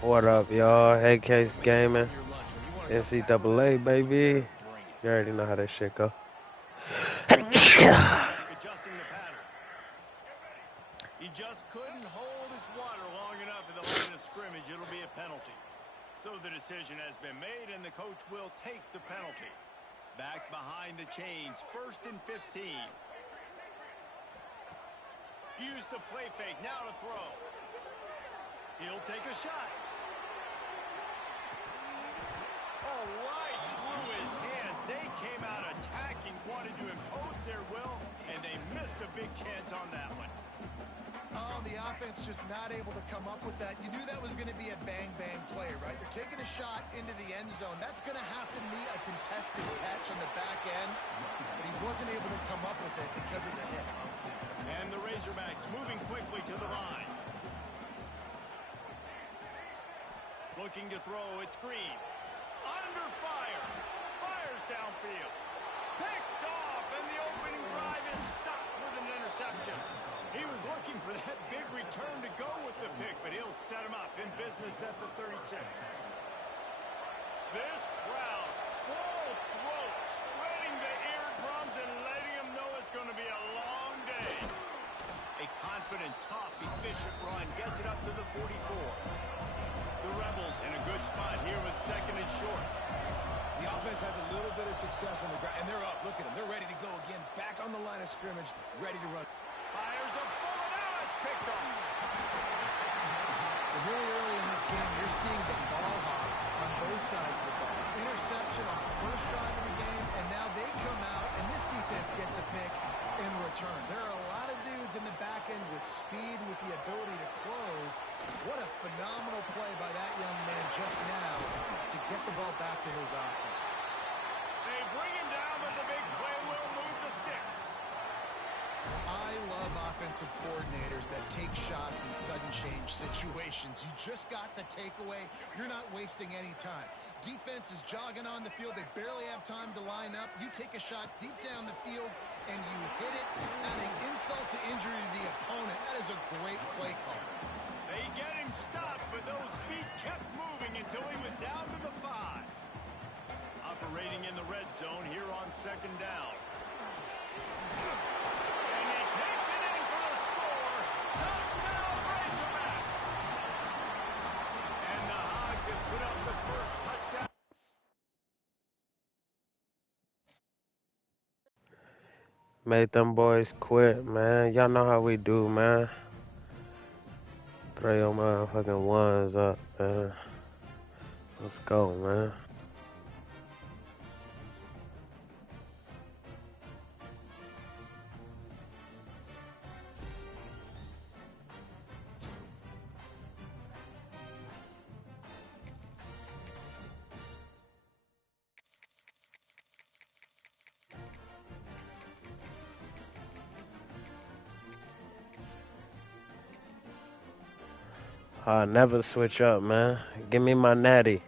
What up, y'all? HEADCASE Gaming, NCAA, baby. You already know how that shit go. He just couldn't hold his water long enough at the line of scrimmage. It'll be a penalty. So the decision has been made, and the coach will take the penalty. Back behind the chains, 1st and 15. Use the play fake, now to throw. He'll take a shot. Oh, right through his hands. They came out attacking, wanted to impose their will, and they missed a big chance on that one. Oh, the offense just not able to come up with that. You knew that was going to be a bang-bang play, right? They're taking a shot into the end zone. That's going to have to meet a contested catch on the back end, but he wasn't able to come up with it because of the hit. And the Razorbacks moving quickly to the line. Looking to throw, it's Green. Under fire. Fires downfield. Picked off, and the opening drive is stopped with an interception. He was looking for that big return to go with the pick, but he'll set him up in business at the 36. This crowd, full throat, spreading the eardrums and letting them know it's going to be a long day. A confident, tough, efficient run gets it up to the 44. The Rebels in a good spot here with 2nd and short. The offense has a little bit of success on the ground, and they're up. Look at them. They're ready to go again. Back on the line of scrimmage, ready to run. Fires a bullet out. It's picked off. Really early in this game, you're seeing the ball hawks on both sides of the ball. Interception on the first drive of the game, and now they come out, and this defense gets a pick in return. There are a lot of dudes in the back end with speed, with the ability to close. What a phenomenal play by that young man just now to get the ball back to his offense. They bring him down, but the big play will move the sticks. I love offensive coordinators that take shots in sudden change situations. You just got the takeaway. You're not wasting any time. Defense is jogging on the field. They barely have time to line up. You take a shot deep down the field, and you hit it, adding insult to injury to the opponent. That is a great play call. They get him stopped, but those feet kept moving until he was down to the 5. Operating in the red zone here on 2nd down. And he takes it in for the score. Touchdown, Razorbacks! And the Hogs have put up the first touchdown. Made them boys quit, man. Y'all know how we do, man. Throw your motherfucking ones up, man. Let's go, man. I never switch up, man. Give me my natty.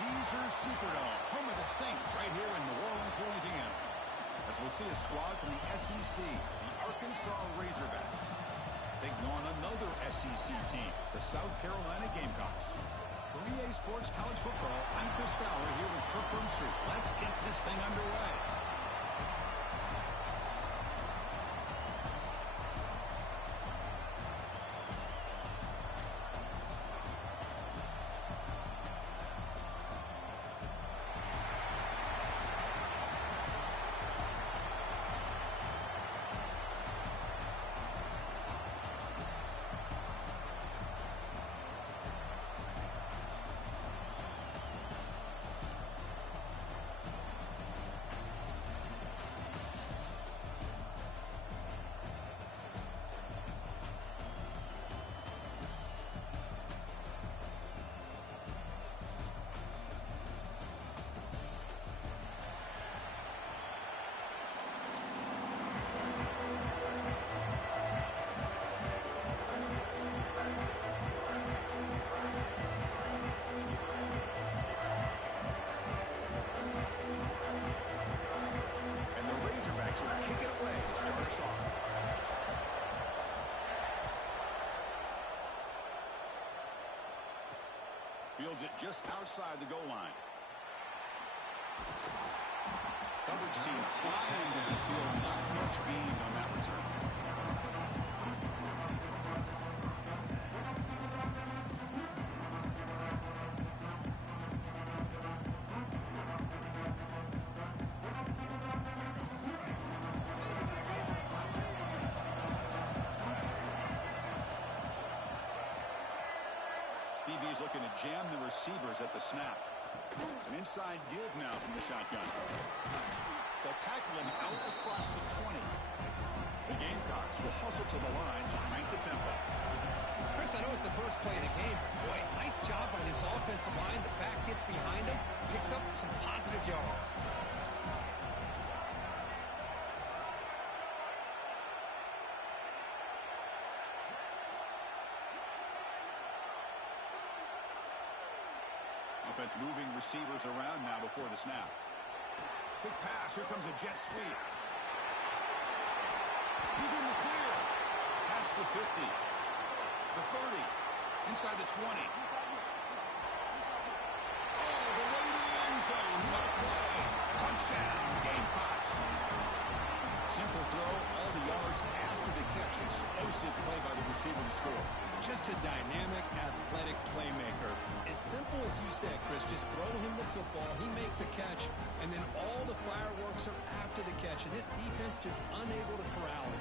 Caesars Superdome, home of the Saints, right here in New Orleans, Louisiana. As we'll see a squad from the SEC, the Arkansas Razorbacks, taking on another SEC team, the South Carolina Gamecocks. For EA Sports College Football, I'm Chris Fowler here with Kirk Street. Let's get this thing underway. Kick it away to start us off. Fields it just outside the goal line. Coverage team flying downfield, not much gain on that return. DB's looking to jam the receivers at the snap. An inside give now from the shotgun. They'll tackle him out across the 20. The Gamecocks will hustle to the line to crank the tempo. Chris, I know it's the first play of the game, but boy, nice job by this offensive line. The back gets behind him, picks up some positive yards. Offense moving receivers around now before the snap. Big pass. Here comes a jet sweep. He's in the clear. Past the 50. The 30. Inside the 20. All the way to the end zone. What a play. Touchdown, Gamecocks. Simple throw. All the yards after the catch. Explosive play by the receiver to score. Just a dynamic, athletic playmaker. As simple as you said, Chris, just throw him the football, he makes a catch, and then all the fireworks are after the catch, and this defense just unable to corral him.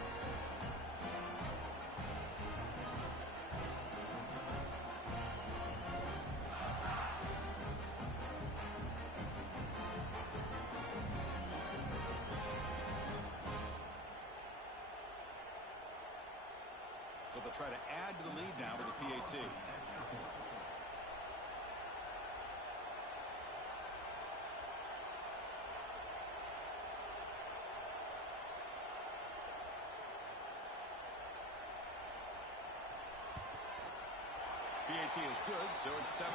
So they'll try to add to the lead now with the PAT. PAT is good, so it's 7-0.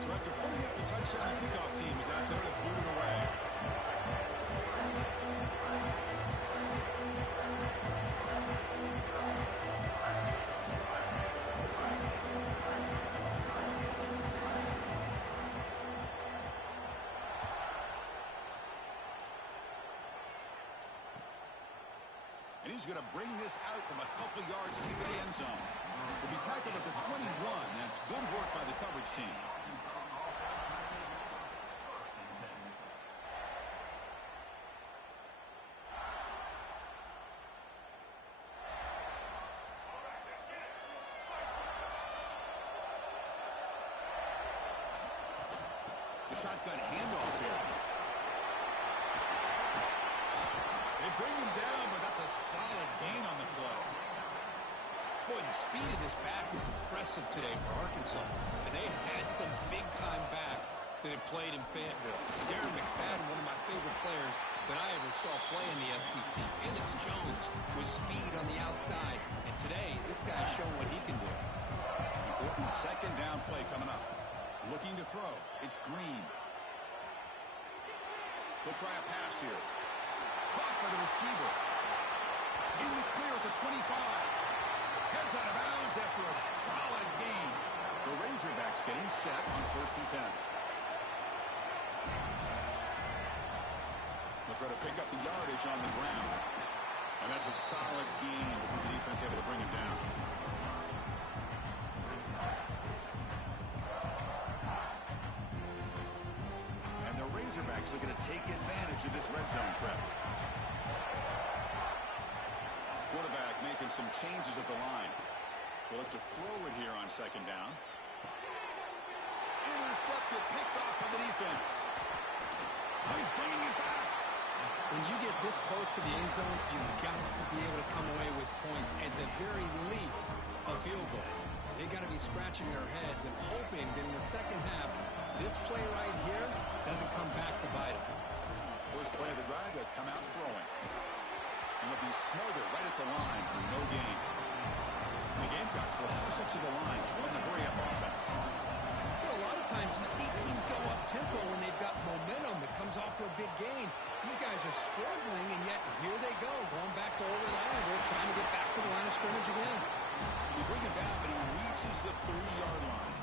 So after putting up the touchdown, the kickoff team is out there to boot it away. And he's going to bring this out from a couple yards into the end zone. He'll be tackled at the 21. That's good work by the coverage team. The shotgun handoff here. They bring him down, but that's a solid gain on the play. Boy, the speed of this back is impressive today for Arkansas. And they've had some big-time backs that have played in Fayetteville. Darren McFadden, one of my favorite players that I ever saw play in the SEC. Felix Jones with speed on the outside. And today, this guy's showing what he can do. Important second down play coming up. Looking to throw. It's Green. He'll try a pass here. Caught by the receiver. In the clear at the 25. Heads out of bounds after a solid gain. The Razorbacks getting set on 1st and 10. They'll try to pick up the yardage on the ground. And that's a solid gain before the defense able to bring him down. And the Razorbacks looking to take advantage of this red zone trap. Quarterback making some changes at the line. We'll have to throw it here on 2nd down. Intercepted, picked off by the defense. Oh, he's bringing it back. When you get this close to the end zone, you've got to be able to come away with points, at the very least, a field goal. They got to be scratching their heads and hoping that in the second half, this play right here doesn't come back to bite them. First play of the drive, they'll come out throwing. And they'll be smothered right at the line for no gain. The Gamecocks will hustle to the line to run the hurry-up offense. Well, a lot of times you see teams go up-tempo when they've got momentum. It comes off to a big gain. These guys are struggling, and yet here they go, going back to old reliable, trying to get back to the line of scrimmage again. We bring him down, but he reaches the 3-yard line.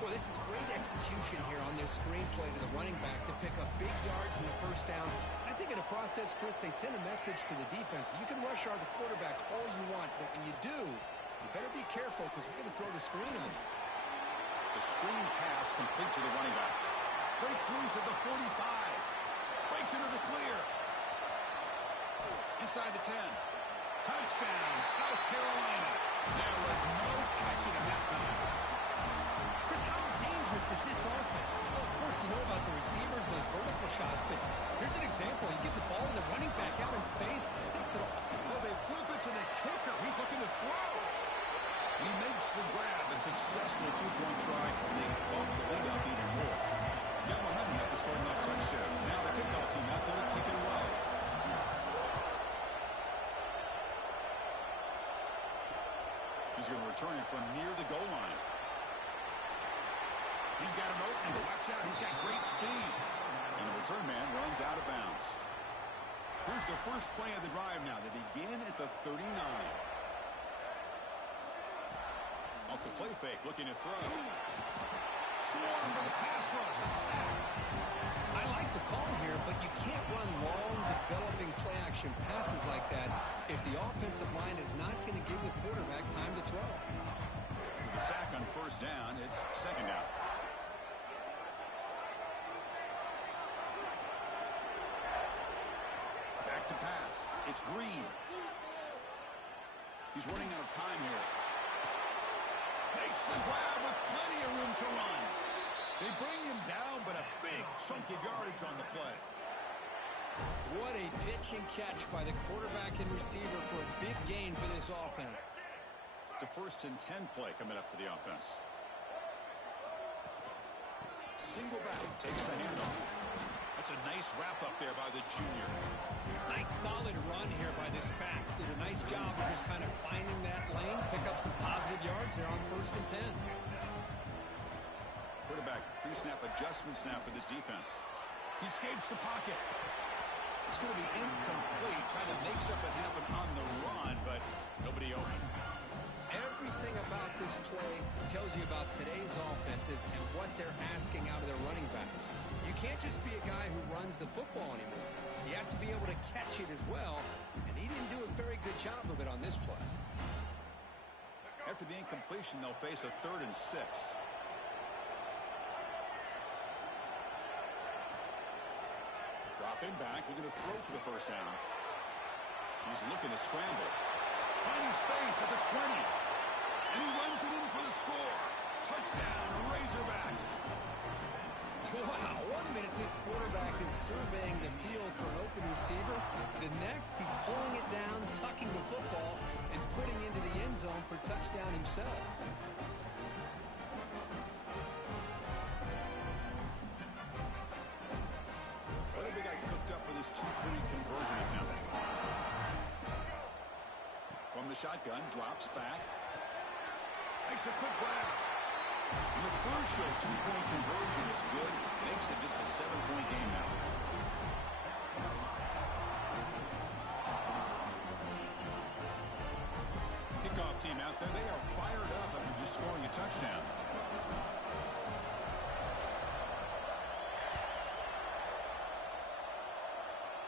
Well, this is great execution here on this screenplay to the running back to pick up big yards in the first down. I think in the process, Chris, they send a message to the defense. You can rush our quarterback all you want, but when you do, you better be careful because we're going to throw the screen on you. It's a screen pass complete to the running back. Breaks loose at the 45. Breaks into the clear. Inside the 10. Touchdown, South Carolina. There was no catching him that time. Chris, how dangerous is this offense? Well, of course, you know about the receivers, those vertical shots, but here's an example. You give the ball to the running back out in space, takes it all. Oh, they flip it to the kicker. He's looking to throw. He makes the grab, a successful 2-point try, and they bump the lead up even more. Now momentum after scoring that touchdown. Now the kickoff team out there to kick it away. He's going to return it from near the goal line. He's got an opening, but watch out, he's got great speed. And the return man runs out of bounds. Here's the first play of the drive now. They begin at the 39. Off the play fake, looking to throw. Swarm for the pass rush, a sack. I like the call here, but you can't run long, developing play-action passes like that if the offensive line is not going to give the quarterback time to throw. With the sack on 1st down, it's 2nd down. Back to pass. It's Green. He's running out of time here. Makes the grab with plenty of room to run. They bring him down, but a big chunk of yardage on the play. What a pitch and catch by the quarterback and receiver for a big gain for this offense. It's a 1st and 10 play coming up for the offense. Single back, takes the handoff. That's a nice wrap up there by the junior. Nice solid run here by this back. Did a nice job of just kind of finding that lane, pick up some positive yards there on 1st and 10. Quarterback pre-snap adjustments now for this defense. He escapes the pocket. It's going to be incomplete, trying to make something happen on the run, but nobody open. Everything about this play tells you about today's offenses and what they're asking out of their running backs. You can't just be a guy who runs the football anymore. You have to be able to catch it as well, and he didn't do a very good job of it on this play. After the incompletion, they'll face a 3rd and 6. Dropping back, looking to throw for the 1st down. He's looking to scramble. Finding space at the 20. And he runs it in for the score. Touchdown, Razorbacks. Wow, 1 minute this this quarterback is surveying the field for an open receiver. The next, he's pulling it down, tucking the football, and putting into the end zone for touchdown himself. What have they got cooked up for this two-point conversion attempt? From the shotgun, drops back. Makes a quick grab. And the crucial two-point conversion is good. Makes it just a 7-point game now. Kickoff team out there. They are fired up after just scoring a touchdown.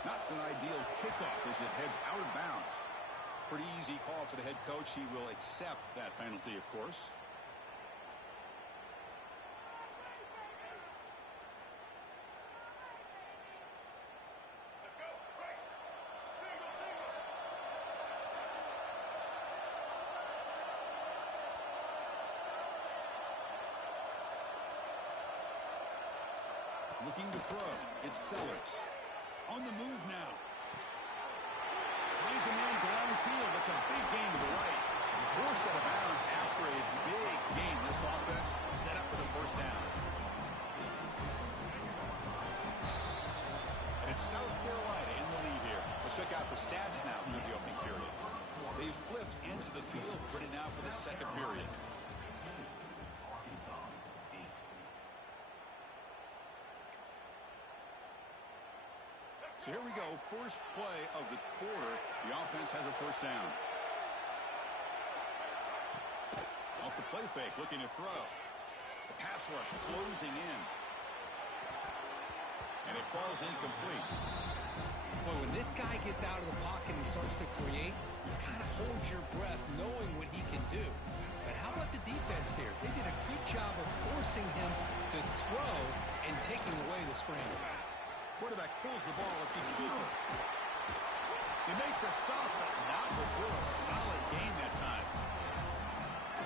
Not an ideal kickoff as it heads out of bounds. Pretty easy call for the head coach. He will accept that penalty, of course. Looking to throw. It's Sellers. On the move now. Finds a man downfield. That's a big gain to the right. Forced out of bounds after a big gain. This offense set up with a first down. And it's South Carolina in the lead here. Let's check out the stats now through the opening period. They flipped into the field ready now for the second period. So here we go, first play of the quarter. The offense has a first down. Off the play fake, looking to throw. The pass rush closing in. And it falls incomplete. Boy, when this guy gets out of the pocket and starts to create, you kind of hold your breath knowing what he can do. But how about the defense here? They did a good job of forcing him to throw and taking away the scramble. Quarterback pulls the ball. It's secure. They make the stop, but not before a solid gain that time.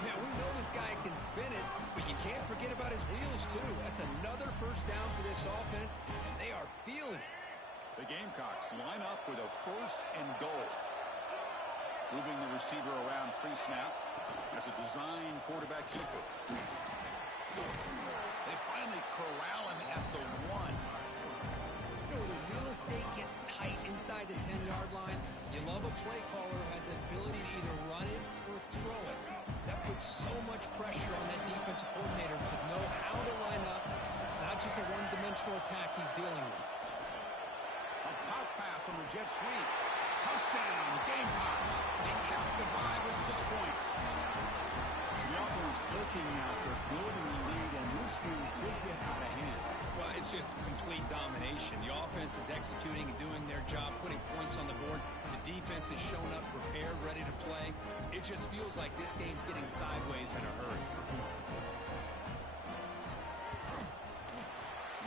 Now, we know this guy can spin it, but you can't forget about his wheels, too. That's another first down for this offense, and they are feeling it. The Gamecocks line up with a first and goal. Moving the receiver around pre-snap as a design quarterback keeper. They finally corral him at the 1. The real estate gets tight inside the 10-yard line. You love a play caller who has the ability to either run it or throw it. That puts so much pressure on that defensive coordinator to know how to line up. It's not just a one-dimensional attack he's dealing with. A pop pass on the jet sweep. Touchdown, Gamecocks. They cap the drive with 6 points. So the offense clicking now for building the lead, and this one could get out of hand. Well, it's just complete domination. The offense is executing and doing their job, putting points on the board. The defense is shown up, prepared, ready to play. It just feels like this game's getting sideways in a hurry.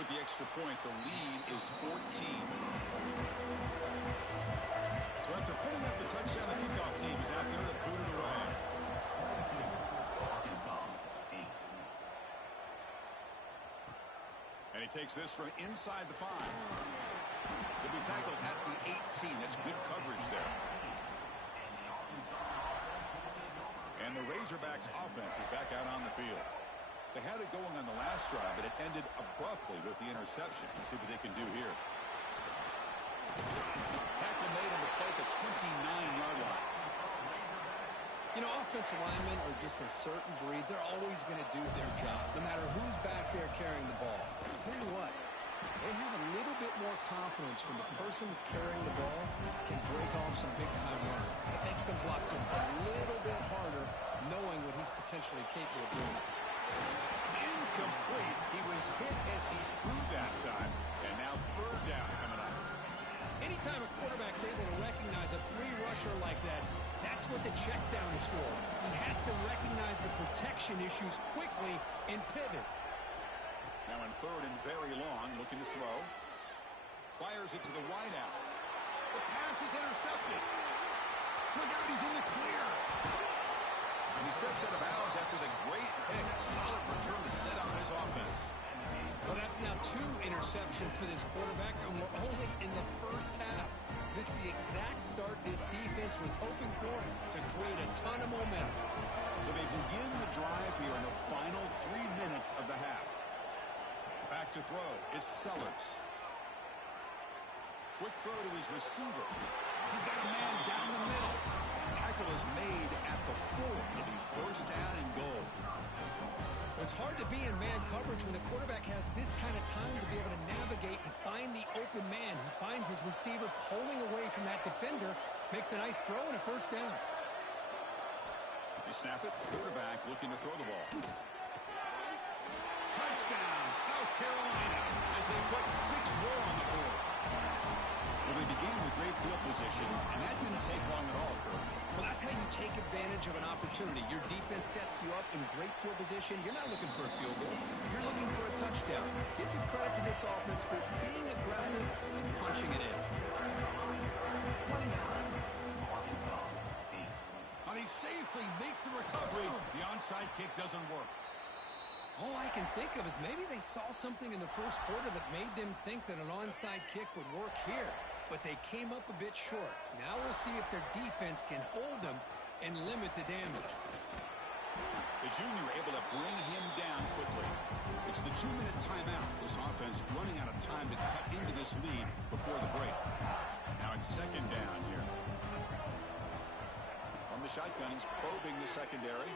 With the extra point, the lead is 14. So after putting up the touchdown, the kickoff team is out there to put it away. And he takes this from inside the 5. He'll be tackled at the 18. That's good coverage there. And the Razorbacks offense is back out on the field. They had it going on the last drive, but it ended abruptly with the interception. Let's see what they can do here. Tackle made on the play at the 29-yard line. You know, offensive linemen are just a certain breed. They're always going to do their job, no matter who's back there carrying the ball. I'll tell you what, they have a little bit more confidence when the person that's carrying the ball can break off some big-time runs. It makes them block just a little bit harder, knowing what he's potentially capable of doing. It's incomplete. He was hit as he threw that time, and now third down coming up. Anytime a quarterback's able to recognize a free rusher like that, that's what the check down is for. He has to recognize the protection issues quickly and pivot. Now in third and very long, looking to throw. Fires it to the wideout. The pass is intercepted. Look out, he's in the clear. And he steps out of bounds after the great pick. A solid return to set on his offense. Well, that's now 2 2 interceptions for this quarterback, and we're only in the first half. This is the exact start this defense was hoping for to create a ton of momentum. So they begin the drive here in the final 3 minutes of the half. Back to throw. It's Sellers. Quick throw to his receiver. He's got a man down the middle. Tackle is made at the 4. It'll be first down and goal. It's hard to be in man coverage when the quarterback has this kind of time to be able to navigate and find the open man. He finds his receiver pulling away from that defender, makes a nice throw and a first down. They snap it. Quarterback looking to throw the ball. Touchdown, South Carolina, as they put 6 more on the board. Well, they began with great field position, and that didn't take long at all, Kurt. Well, that's how you take advantage of an opportunity. Your defense sets you up in great field position. You're not looking for a field goal. You're looking for a touchdown. Give you credit to this offense for being aggressive and punching it in. They safely make the recovery. The onside kick doesn't work. All I can think of is maybe they saw something in the first quarter that made them think that an onside kick would work here. But they came up a bit short. Now we'll see if their defense can hold them and limit the damage. The junior able to bring him down quickly. It's the 2-minute timeout. This offense running out of time to cut into this lead before the break. Now it's second down here. On the shotgun, he's probing the secondary.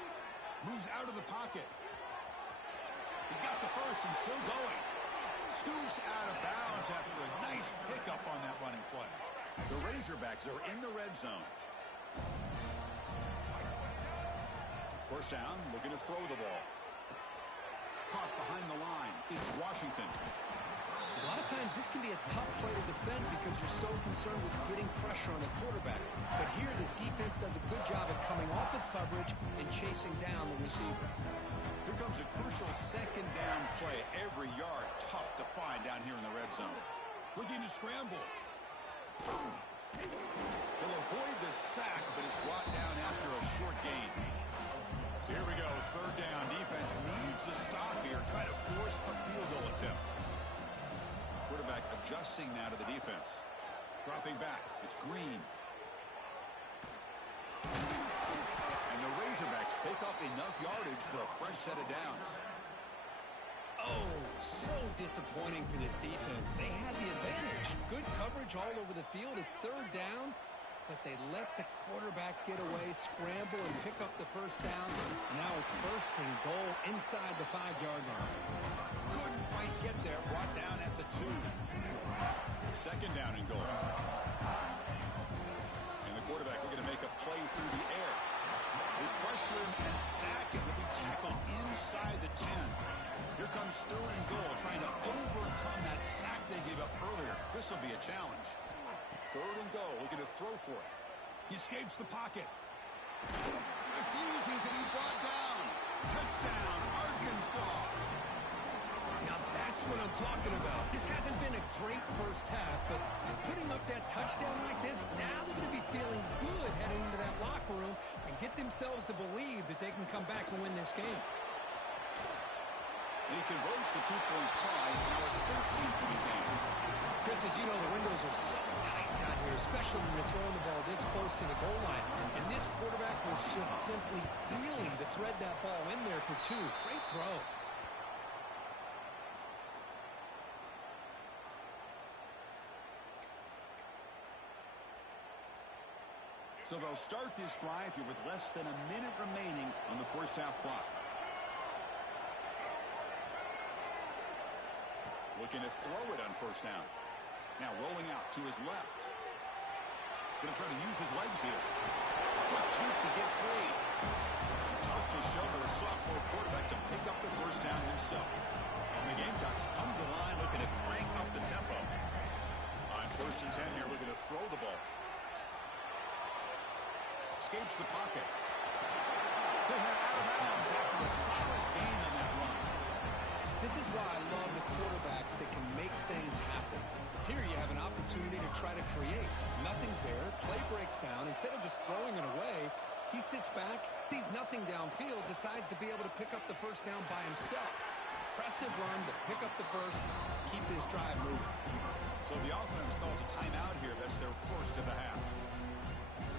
Moves out of the pocket. He's got the first and still going. Scoots out of bounds after a nice pickup on that running play. The Razorbacks are in the red zone. First down, looking to throw the ball. Caught behind the line. It's Washington. A lot of times this can be a tough play to defend because you're so concerned with getting pressure on the quarterback. But here the defense does a good job at coming off of coverage and chasing down the receiver. Here comes a crucial second down play. Every yard tough to find down here in the red zone. Looking to scramble. He'll avoid the sack, but is brought down after a short gain. So here we go, third down. Defense needs a stop here. Try to force a field goal attempt. Quarterback adjusting now to the defense. Dropping back. It's Green. And the Razorbacks pick up enough yardage for a fresh set of downs. Oh, so disappointing for this defense. They had the advantage. Good coverage all over the field. It's third down, but they let the quarterback get away, scramble, and pick up the first down. Now it's first and goal inside the 5-yard line. Couldn't quite get there. Brought down at the 2. Second down and goal. And the quarterback looking to make a play through the air. They pressure him and sack him to be tackled inside the 10. Here comes third and goal, trying to overcome that sack they gave up earlier. This will be a challenge. Third and goal, looking to throw for it. He escapes the pocket. Refusing to be brought down. Touchdown, Arkansas. Now that's what I'm talking about. This hasn't been a great first half, but putting up that touchdown like this, now they're going to be feeling good heading into that locker room and get themselves to believe that they can come back and win this game. And he converts the 2-point try, now a 13-point game. Chris, as you know, the windows are so tight down here, especially when you're throwing the ball this close to the goal line. And this quarterback was just simply feeling to thread that ball in there for 2. Great throw. So they'll start this drive here with less than a minute remaining on the first half clock. Looking to throw it on first down. Now rolling out to his left. Going to try to use his legs here. Quick shoot to get free. Tough to show with a sophomore quarterback to pick up the first down himself. And the Gamecocks come to the line looking to crank up the tempo. On first and 10 here, looking to throw the ball. Escapes the pocket. He'll head out of bounds after a solid gain on that run. This is why I love the quarterbacks that can make things happen. Here you have an opportunity to try to create. Nothing's there. Play breaks down. Instead of just throwing it away, he sits back, sees nothing downfield, decides to be able to pick up the first down by himself. impressive run to pick up the first, keep this drive moving. So the offense calls a timeout here. That's their first of the half.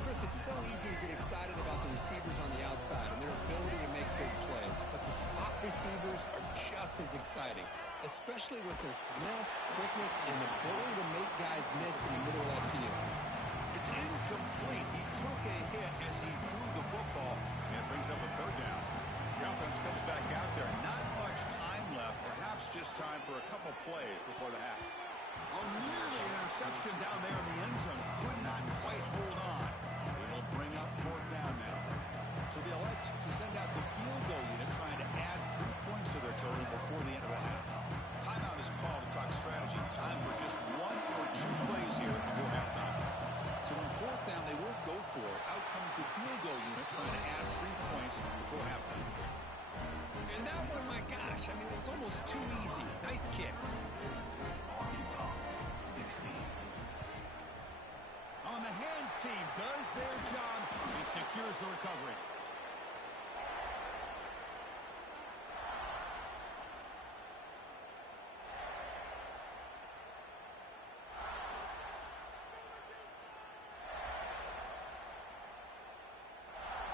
Chris, it's so easy to get excited about the receivers on the outside and their ability to make big plays, but the slot receivers are just as exciting, especially with their finesse, quickness, and ability to make guys miss in the middle of that field. It's incomplete. He took a hit as he threw the football, and it brings up a third down. The offense comes back out there. Not much time left, perhaps just time for a couple plays before the half. Oh, nearly an interception down there in the end zone. Could not quite hold on. It'll bring up fourth down now. So they elect to send out the field goal unit, trying to add 3 points to their total before the end of the half. Timeout is called to talk strategy. Time for just 1 or 2 plays here before halftime. So on fourth down, they won't go for it. Out comes the field goal unit trying to add 3 points before halftime. And that one, my gosh, I mean, it's almost too easy. Nice kick. On the hands team does their job. It secures the recovery.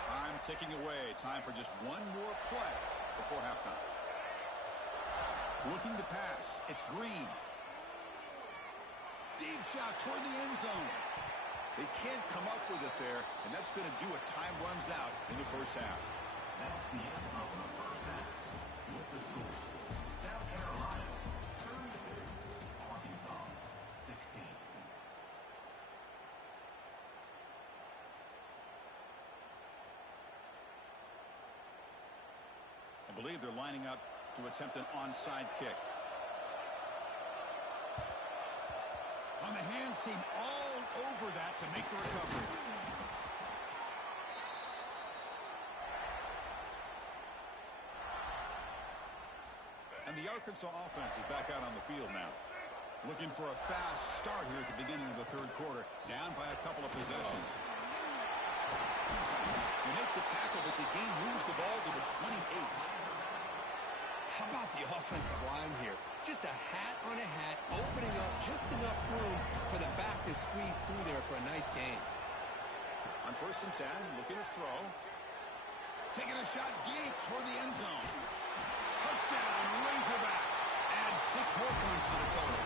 Time ticking away. Time for just 1 more play before halftime. Looking to pass. It's Green. Deep shot toward the end zone. They can't come up with it there, and that's going to do it. Time runs out in the first half. That's the end of the first half. With the score, South Carolina 32, Arkansas 16. I believe they're lining up to attempt an onside kick. On the hands team, all over that to make the recovery. And the Arkansas offense is back out on the field now. Looking for a fast start here at the beginning of the third quarter. Down by a couple of possessions. They make the tackle, but the game moves the ball to the 28. How about the offensive line here? Just a hat on a hat, opening up just enough room for the back to squeeze through there for a nice gain. On 1st and 10, looking to throw. Taking a shot deep toward the end zone. Touchdown, Razorbacks. Adds 6 more points to the total.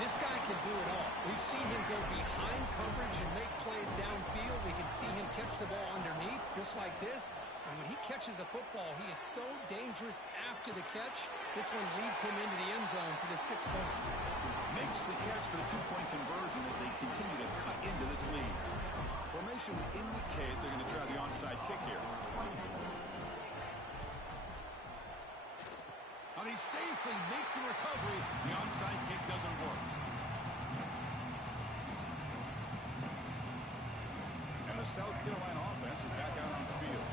This guy can do it all. We've seen him go behind coverage and make plays downfield. We can see him catch the ball underneath, just like this. And when he catches a football, he is so dangerous after the catch. This one leads him into the end zone for the 6 points. Makes the catch for the 2-point conversion as they continue to cut into this lead. Formation would indicate they're going to try the onside kick here. Now they safely make the recovery. The onside kick doesn't work. And the South Carolina offense is back out on the field.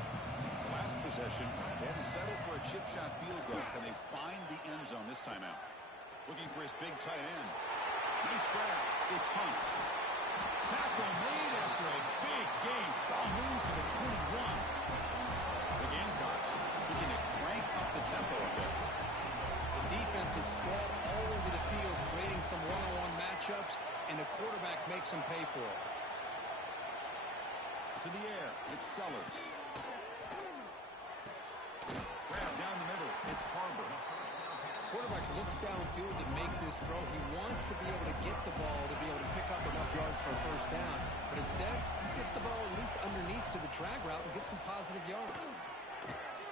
Last possession, they had to settle for a chip shot field goal. Can they find the end zone this time out? Looking for his big tight end. Nice grab. It's Hunt. Tackle made after a big gain. Ball moves to the 21. The Gamecocks looking to crank up the tempo a bit. The defense is spread all over the field, creating some one-on-one matchups, and the quarterback makes them pay for it. To the air, it's Sellers. Grab down the middle, it's Harbor. Quarterback looks downfield to make this throw. He wants to be able to get the ball to be able to pick up enough yards for a first down. But instead, he gets the ball at least underneath to the drag route and gets some positive yards.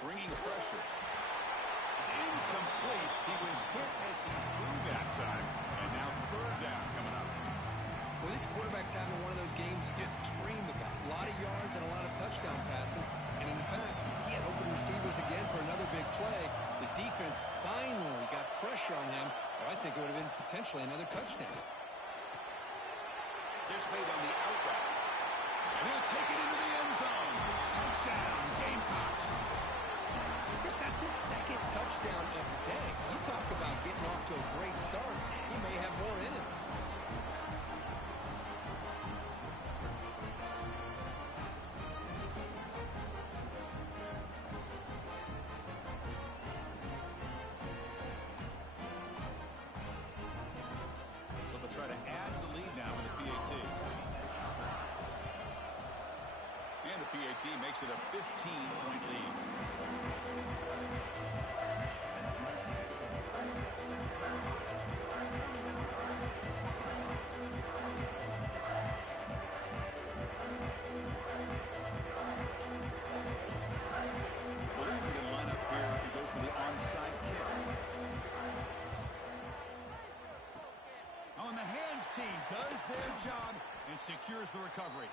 Bringing pressure. It's incomplete. He was hit as he threw that time. And now third down coming up. Well, this quarterback's having one of those games you just dream about. A lot of yards and a lot of touchdown passes. And in fact, he had open receivers again for another big play. The defense finally got pressure on him, or I think it would have been potentially another touchdown. Catch made on the out route. And he'll take it into the end zone. Touchdown, Gamecocks. Chris, that's his 2nd touchdown of the day. You talk about getting off to a great start. He may have more in him. team makes it a 15-point lead. Well, they're going to line up here and go for the onside kick. On the hands team does their job and secures the recovery.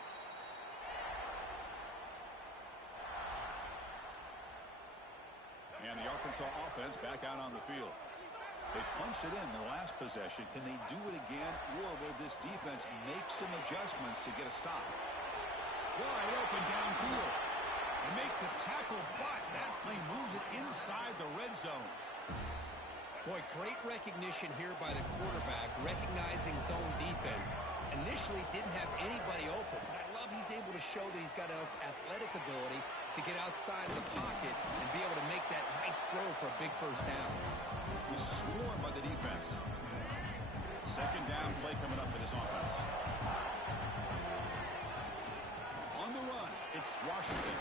And the Arkansas offense back out on the field. They punched it in their last possession. Can they do it again, or will this defense make some adjustments to get a stop? Wide open downfield. And make the tackle, but that play moves it inside the red zone. Boy, great recognition here by the quarterback, recognizing zone defense. Initially didn't have anybody open, but I love he's able to show that he's got enough athletic ability to get outside of the pocket and be able to make that nice throw for a big first down. He's swarmed by the defense. Second down play coming up for this offense. On the run, it's Washington.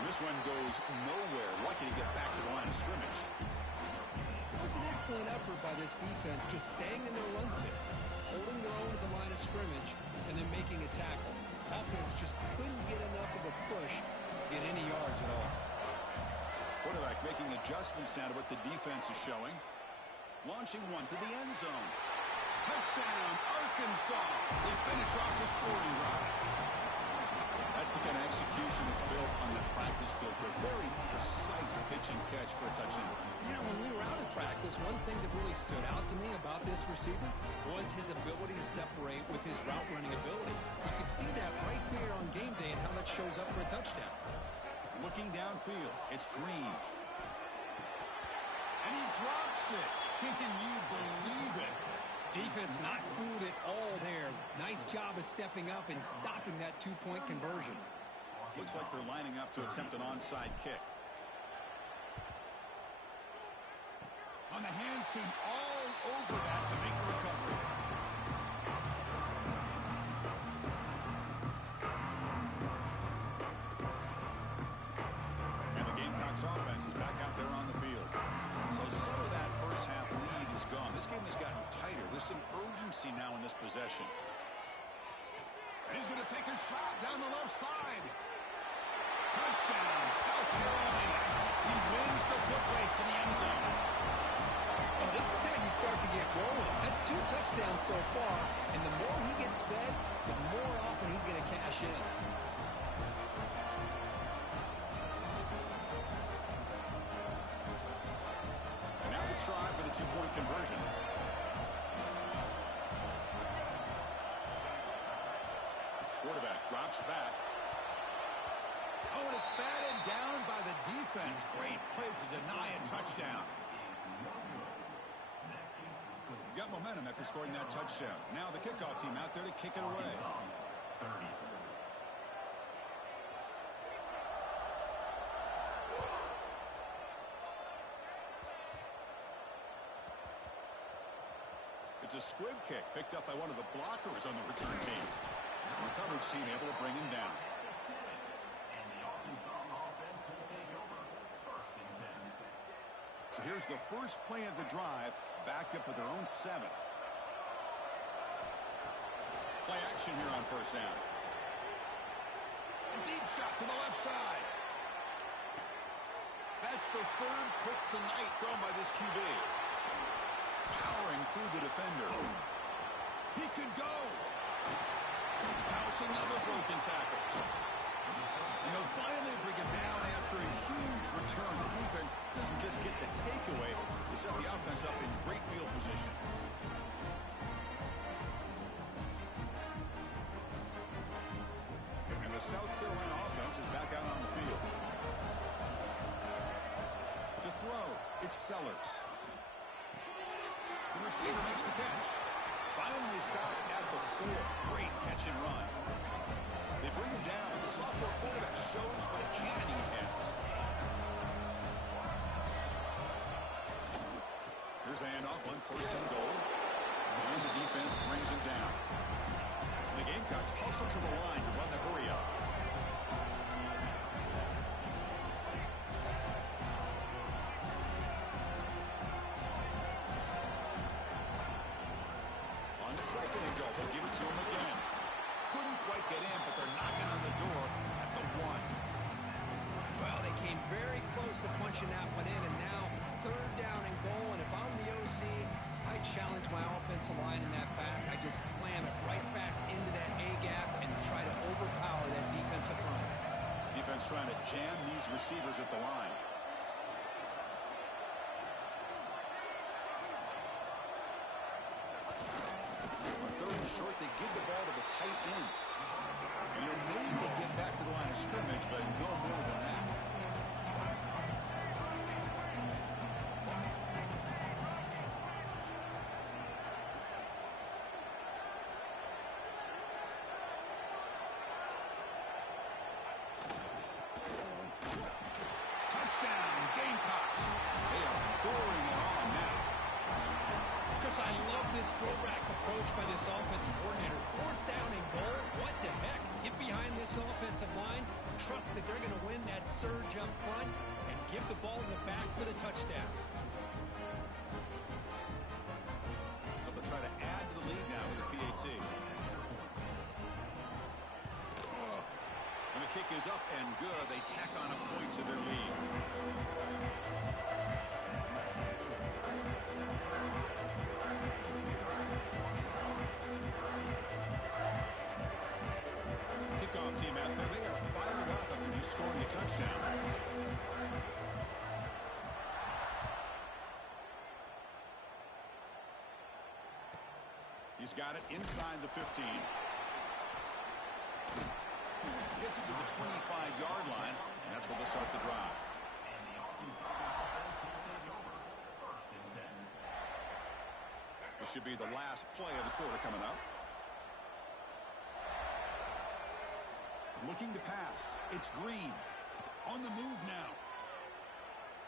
And this one goes nowhere. Lucky to get back to the line of scrimmage. It was an excellent effort by this defense, just staying in their run fits, holding their own at the line of scrimmage, and then making a tackle. Offense just couldn't get enough of a push to get any yards at all. Quarterback making adjustments now to what the defense is showing. Launching one to the end zone. Touchdown, Arkansas. They finish off the scoring drive. That's the kind of execution that's built on the practice field. A very precise pitch and catch for a touchdown. Yeah, when we were out at practice, one thing that really stood out to me about this receiver was his ability to separate with his route running ability. You could see that right there on game day and how that shows up for a touchdown. Looking downfield, it's Green. And he drops it. Can you believe it? Defense not fooled at all there. Nice job of stepping up and stopping that two-point conversion. Looks like they're lining up to attempt an onside kick. On the hands team, all over that to make the recovery. And the Gamecocks offense is back out there on the field. So some of that first half lead is gone. This game has gotten tighter. There's some urgency now in this possession. And he's going to take a shot down the left side. Touchdown, South Carolina. He wins the foot race to the end zone. Oh, this is how you start to get rolling. That's 2 touchdowns so far, and the more he gets fed, the more often he's going to cash in. And now the try for the two-point conversion. Quarterback drops back. Oh, and it's batted down by the defense. Great play to deny a touchdown. Got momentum after scoring that touchdown. Now the kickoff team out there to kick it away. It's a squib kick picked up by one of the blockers on the return team. And the coverage team able to bring him down. So here's the first play of the drive, backed up with their own 7. Play action here on first down. A deep shot to the left side. That's the third pick tonight thrown by this QB. Powering through the defender. He could go. Now it's another broken tackle. And they'll finally bring him down after a huge return. The defense doesn't just get the takeaway. They set the offense up in great field position. And the South Carolina offense is back out on the field. To throw, it's Sellers. The receiver makes the catch. Finally stopped at the 4. Great catch and run. They bring him down, and the sophomore quarterback shows what a cannon he has. Here's the handoff on first and goal. And the defense brings him down. The Gamecocks hustle to the line to run the hurry up. to him again. Couldn't quite get in, but they're knocking on the door at the 1. Well, they came very close to punching that one in, and now 3rd down and goal. And if I'm the OC, I challenge my offensive line in that back. I just slam it right back into that A-gap and try to overpower that defensive front. Defense trying to jam these receivers at the line. On 3rd and short, they give the ball to the tight end. And maybe get back to the line of scrimmage, but no more than that. Touchdown, Gamecocks. They are pouring it on now. Chris, I love this throwback approach by this offensive coordinator. 4th down and goal. What the heck? Get behind this offensive line. Trust that they're going to win that surge up front and give the ball to the back for the touchdown. So they'll try to add to the lead now with a PAT. And the kick is up and good. They tack on a point to their lead. Kickoff team out there. They are fired up after just scoring a touchdown. He's got it inside the 15. Gets it to the 25-yard line, and that's where they'll start the drive. This should be the last play of the quarter coming up. Looking to pass. It's Green. On the move now.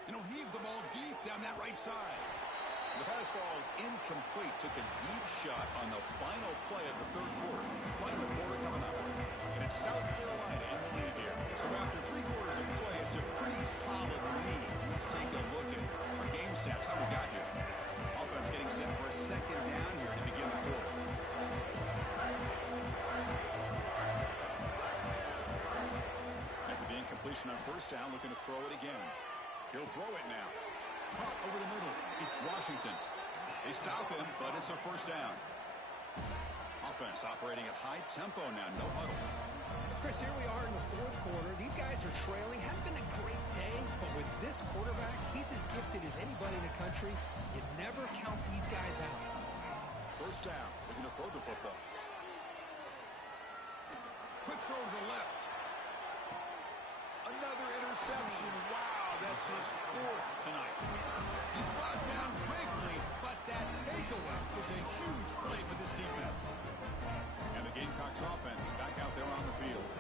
And he'll heave the ball deep down that right side. The pass ball is incomplete. Took a deep shot on the final play of the 3rd quarter. Final quarter coming up. And it's South Carolina in the lead here. So after 3 quarters of play, it's a pretty solid lead. Let's take a look at our game stats. How we got here. Offense getting set for a 2nd down here to begin the quarter. After the incompletion on 1st down, looking to throw it again. He'll throw it now. Caught over the middle. It's Washington. They stop him, but it's a 1st down. Offense operating at high tempo now. No huddle. Chris, here we are in the 4th quarter. These guys are trailing. Hadn't been a great day, but with this quarterback, he's as gifted as anybody in the country. You never count these guys out. 1st down. They're going to throw the football. Quick throw to the left. Another interception. Wow, that's his 4th tonight. He's brought down quickly, but that takeaway is a huge play for this defense. And the Gamecocks offense is back out there on the field,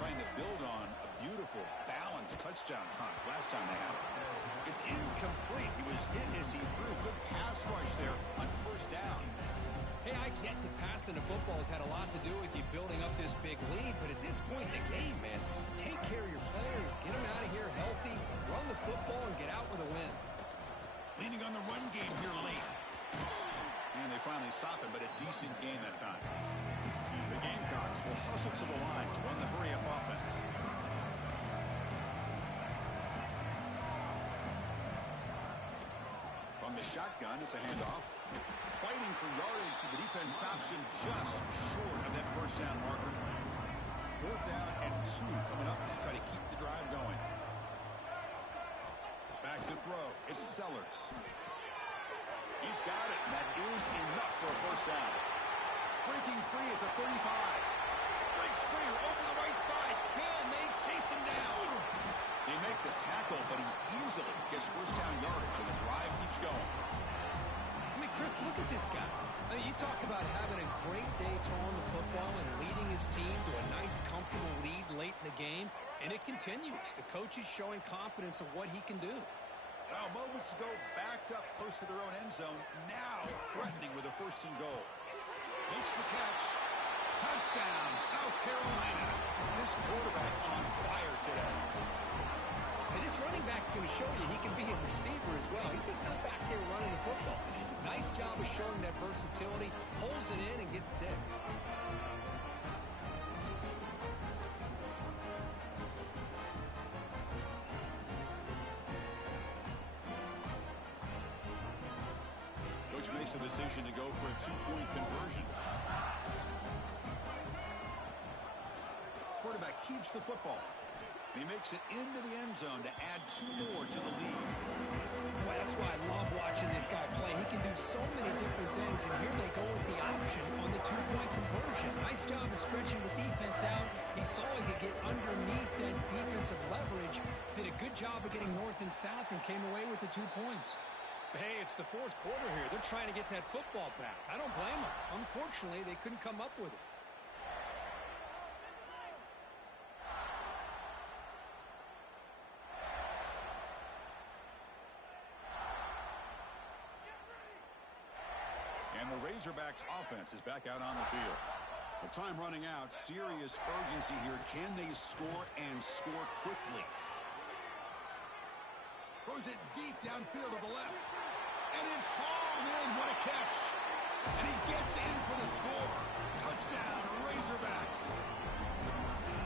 trying to build on a beautiful, balanced touchdown triumph last time they had it. It's incomplete. He was hit as he threw. Good pass rush there on 1st down. Hey, I get that passing the football has had a lot to do with you building up this big lead, but at this point in the game, man, take care of your players, get them out of here healthy, run the football, and get out with a win. Leaning on the run game here late. And they finally stop him, but a decent gain that time. The Gamecocks will hustle to the line to run the hurry-up offense. From the shotgun, it's a handoff. Fighting for yardage, but the defense stops him just short of that 1st down marker. 4th down and 2 coming up to try to keep the drive going. Back to throw. It's Sellers. He's got it, and that is enough for a 1st down. Breaking free at the 35. Breaks free over the right side. Can they chase him down? They make the tackle, but he easily gets 1st down yardage, and the drive keeps going. Chris, look at this guy. I mean, you talk about having a great day throwing the football and leading his team to a nice, comfortable lead late in the game, and it continues. The coach is showing confidence of what he can do. Well, moments ago, backed up close to their own end zone, now threatening with a 1st and goal. Makes the catch. Touchdown, South Carolina. This quarterback on fire today. And this running back's going to show you he can be a receiver as well. He's just not back there running the football. Nice job of showing that versatility. Pulls it in and gets 6. Coach makes the decision to go for a 2-point conversion. Quarterback keeps the football. He makes it into the end zone to add 2 more to the lead. Boy, that's why I love watching this guy play. He can do so many different things, and here they go with the option on the 2-point conversion. Nice job of stretching the defense out. He saw he could get underneath that defensive leverage, did a good job of getting north and south, and came away with the 2 points. Hey, it's the 4th quarter here. They're trying to get that football back. I don't blame them. Unfortunately, they couldn't come up with it. And the Razorbacks offense is back out on the field. With time running out, serious urgency here. Can they score and score quickly? Throws it deep downfield to the left. And it's hauled in. What a catch. And he gets in for the score. Touchdown, Razorbacks.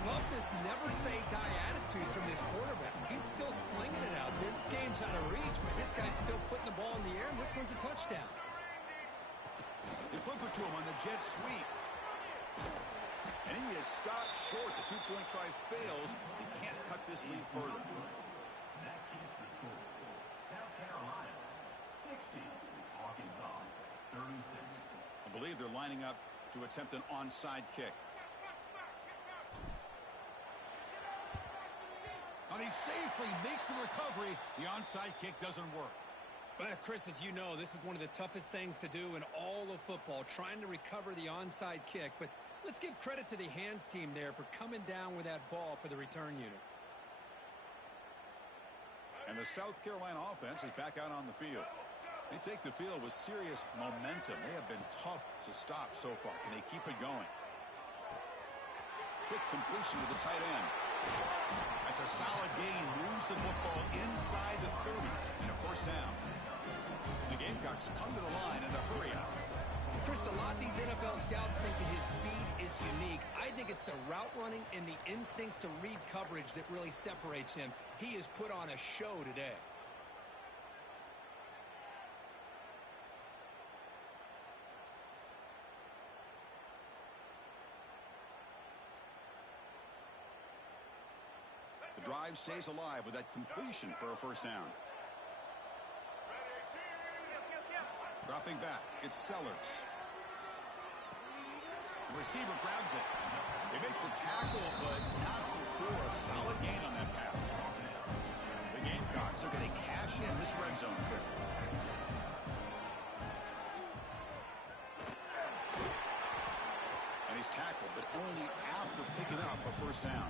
Love this never-say-die attitude from this quarterback. He's still slinging it out there. This game's out of reach, but this guy's still putting the ball in the air, and this one's a touchdown. They flip it to him on the jet sweep. And he is stopped short. The 2-point try fails. He can't cut this lead further. That keeps the score. South Carolina 60, Arkansas 36. I believe they're lining up to attempt an onside kick. Now they safely make the recovery. The onside kick doesn't work. Well, Chris, as you know, this is one of the toughest things to do in all of football, trying to recover the onside kick. But let's give credit to the hands team there for coming down with that ball for the return unit. And the South Carolina offense is back out on the field. They take the field with serious momentum. They have been tough to stop so far. Can they keep it going? Quick completion to the tight end. That's a solid gain. Moves the football inside the 30 and a 1st down. The Gamecocks come to the line in the hurry up. Chris, a lot of these NFL scouts think that his speed is unique. I think it's the route running and the instincts to read coverage that really separates him. He has put on a show today. The drive stays alive with that completion for a 1st down. Dropping back, it's Sellers. The receiver grabs it. They make the tackle, but not before a solid gain on that pass. The Gamecocks are going to cash in this red zone trip. And he's tackled, but only after picking up a 1st down.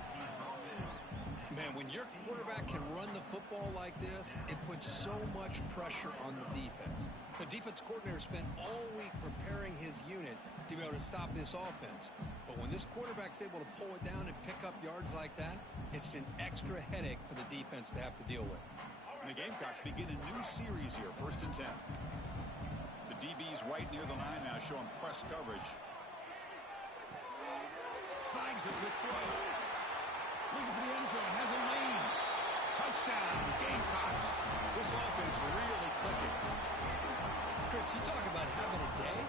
Man, when your quarterback can run the football like this, it puts so much pressure on the defense. The defense coordinator spent all week preparing his unit to be able to stop this offense. But when this quarterback's able to pull it down and pick up yards like that, it's an extra headache for the defense to have to deal with. And the Gamecocks begin a new series here, 1st and 10. The DB's right near the line now, showing press coverage. Slides it with throw. Looking for the end zone. Has a lane. Touchdown, Gamecocks. This offense really clicking. Chris, you talk about having a day.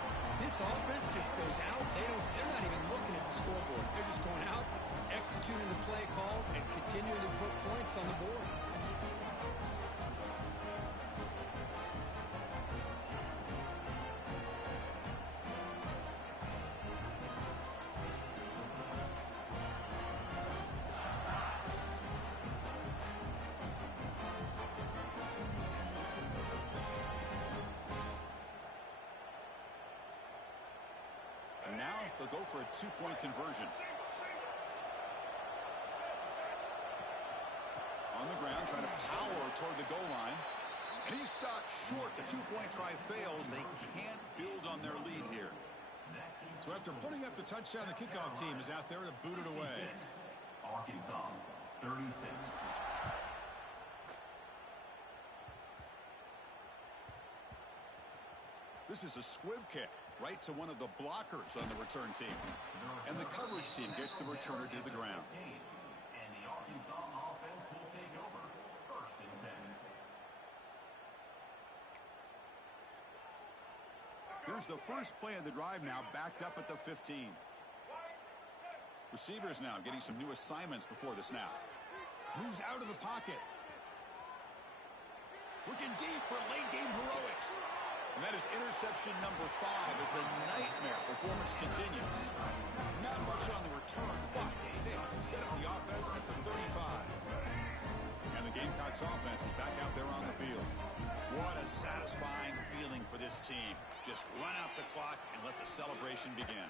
This offense just goes out. They're not even looking at the scoreboard. They're just going out, executing the play call, and continuing to put points on the board. And now they'll go for a 2-point conversion. On the ground, trying to power toward the goal line. And he's stopped short. The 2-point try fails. They can't build on their lead here. So after putting up the touchdown, the kickoff team is out there to boot it away. Arkansas 36. This is a squib kick right to one of the blockers on the return team. And the coverage team gets the returner to the ground. And the Arkansas offense will take over. 1st and 10. Here's the first play of the drive now, backed up at the 15. Receivers now getting some new assignments before the snap. Moves out of the pocket. Looking deep for late game heroics. And that is interception number 5 as the nightmare performance continues. Not much on the return, but they set up the offense at the 35. And the Gamecocks offense is back out there on the field. What a satisfying feeling for this team. Just run out the clock and let the celebration begin.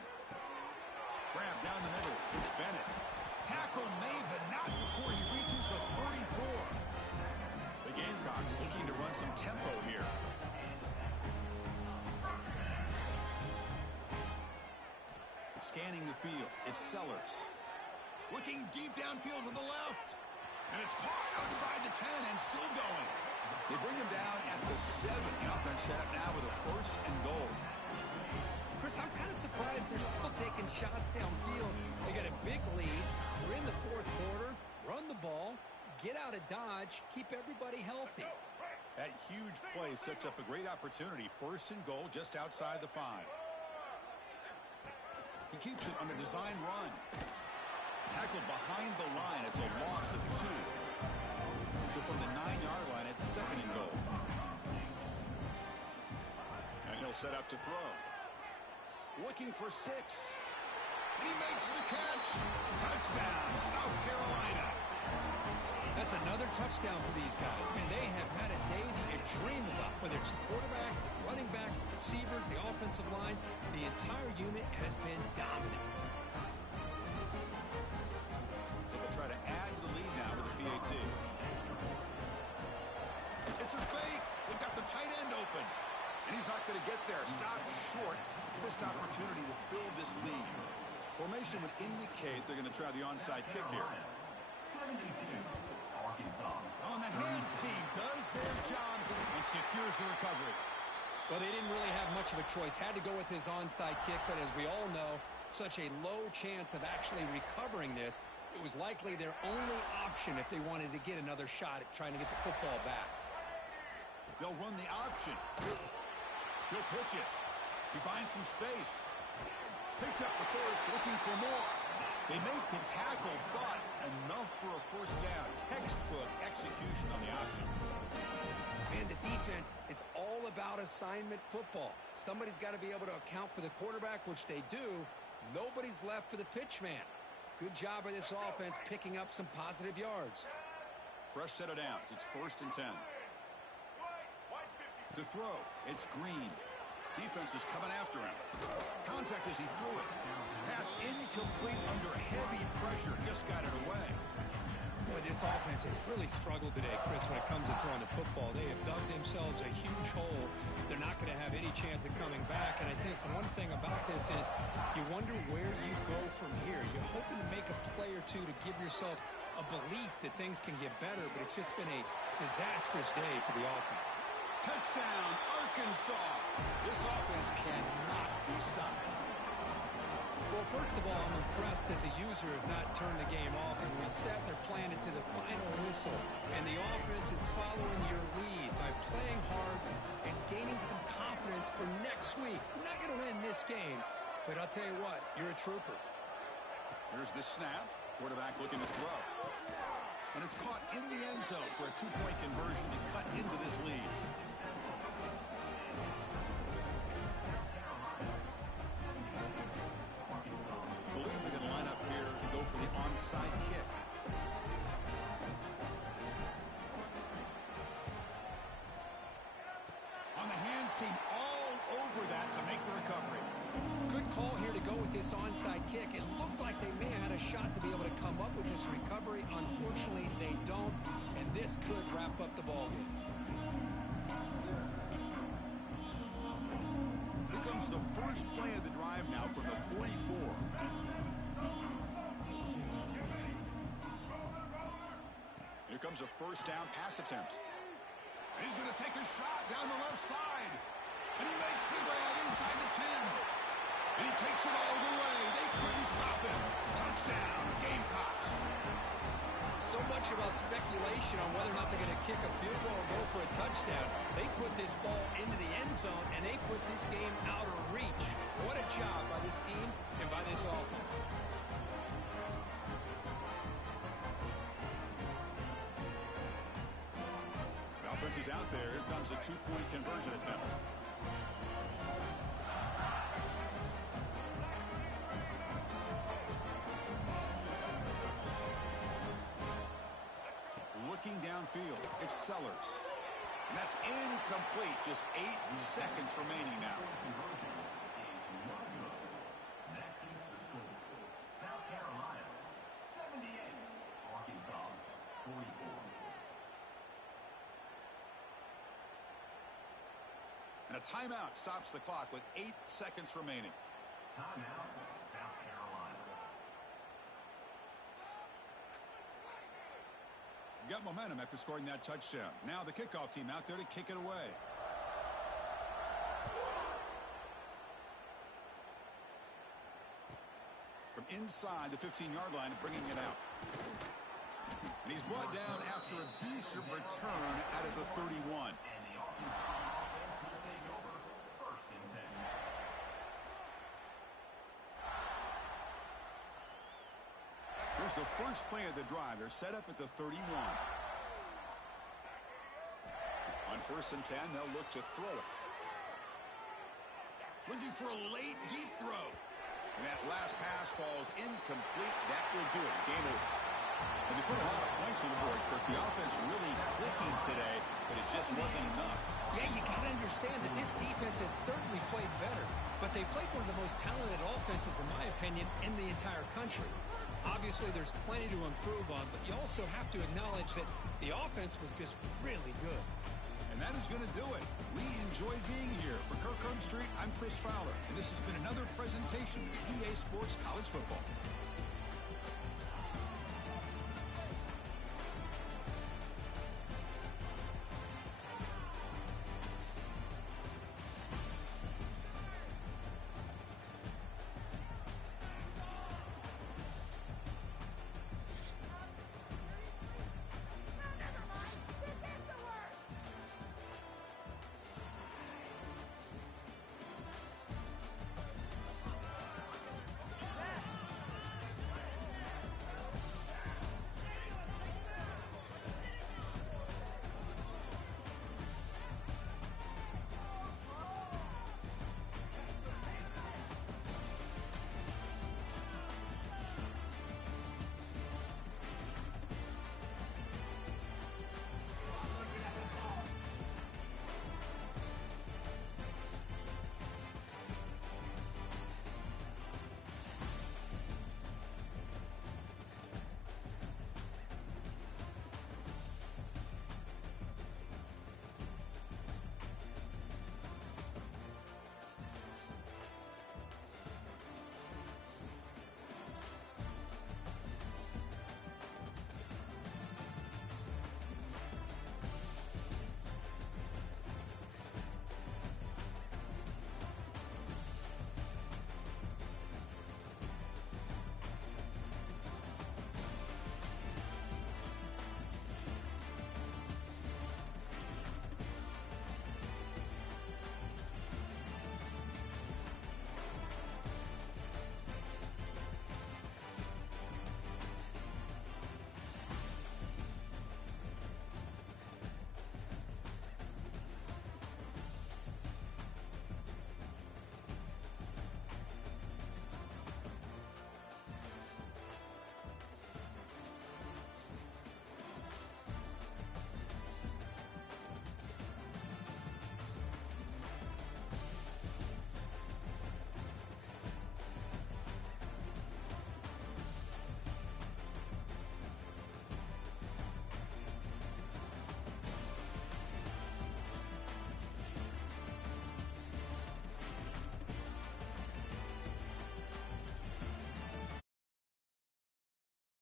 Grab down the middle. It's Bennett. Tackle made, but not before he reaches the 44. The Gamecocks looking to run some tempo here. Scanning the field. It's Sellers. Looking deep downfield to the left. And it's caught outside the 10 and still going. They bring him down at the 7. The offense set up now with a 1st and goal. Chris, I'm kind of surprised they're still taking shots downfield. They got a big lead. We're in the 4th quarter. Run the ball. Get out of Dodge. Keep everybody healthy. That huge play sets up a great opportunity. 1st and goal just outside the 5. He keeps it on a design run. Tackled behind the line. It's a loss of 2. So from the 9-yard line, it's 2nd and goal. And he'll set up to throw. Looking for 6. And he makes the catch. Touchdown, South Carolina. That's another touchdown for these guys. Man, they have had a day that you dream about. Whether it's the quarterback, the running back, the receivers, the offensive line, the entire unit has been dominant. So they'll try to add to the lead now with the PAT. It's a fake. They've got the tight end open. And he's not going to get there. Stopped short. Missed opportunity to build this lead. Formation would indicate they're going to try the onside kick here. 72. Arkansas. On the hands team does their job And secures the recovery. Well, they didn't really have much of a choice. Had to go with his onside kick, but as we all know, such a low chance of actually recovering this. It was likely their only option if they wanted to get another shot at trying to get the football back. They'll run the option. He'll pitch it. He finds some space. Picks up the 1st, looking for more. They make the tackle, but enough for a 1st down. Textbook execution on the option. Man, the defense, it's all about assignment football. Somebody's got to be able to account for the quarterback, which they do. Nobody's left for the pitch man. Good job by this offense picking up some positive yards. Fresh set of downs. It's 1st and 10. To throw, it's Green. Defense is coming after him. Contact as he threw it. Pass incomplete under heavy pressure. Just got it away. Boy, this offense has really struggled today, Chris, when it comes to throwing the football. They have dug themselves a huge hole. They're not going to have any chance of coming back. And I think one thing about this is you wonder where you go from here. You're hoping to make a play or two to give yourself a belief that things can get better, but it's just been a disastrous day for the offense. Touchdown, Arkansas. This offense cannot be stopped. Well, first of all, I'm impressed that the user have not turned the game off and reset. They're playing it to the final whistle. And the offense is following your lead by playing hard and gaining some confidence for next week. We're not going to win this game, but I'll tell you what, you're a trooper. Here's the snap. Quarterback looking to throw. And it's caught in the end zone for a 2-point conversion to cut into this lead. I believe they're going to line up here to go for the onside kick. On the hands team all over that to make the recovery. Good call here to go with this onside kick. It looked like they may have had a shot to be able to come up with this recovery. Unfortunately, they don't, and this could wrap up the ballgame. Here comes the first play of the drive now from the 44. Here comes a 1st down pass attempt. And he's going to take a shot down the left side. And he makes the grab inside the 10. And he takes it all the way. They couldn't stop him. Touchdown, Gamecocks. So much about speculation on whether or not they're going to kick a field goal or go for a touchdown. They put this ball into the end zone, and they put this game out of reach. What a job by this team and by this offense. The offense is out there. Here comes a two-point conversion attempt. Looking downfield, it's Sellers. And that's incomplete. Just 8 seconds remaining now. That keeps the score. South Carolina 78, Arkansas 44. And a timeout stops the clock with 8 seconds remaining. Timeout, South Carolina. Got momentum after scoring that touchdown. Now the kickoff team out there to kick it away. From inside the 15-yard line, bringing it out. And he's brought down after a decent return out of the 31. And the Arkansas offense will take over 1st and 10. Here's the first play of the drive. They're set up at the 31. On 1st and 10, they'll look to throw it. Looking for a late, deep throw. And that last pass falls incomplete. That will do it. Game over. And they put a lot of points on the board, Kirk. The offense really clicking today, but it just wasn't enough. Yeah, you got to understand that this defense has certainly played better, but they played one of the most talented offenses, in my opinion, in the entire country. Obviously, there's plenty to improve on, but you also have to acknowledge that the offense was just really good. And that is going to do it. We enjoyed being here. For Kirk Street, I'm Chris Fowler, and this has been another presentation of EA Sports College Football.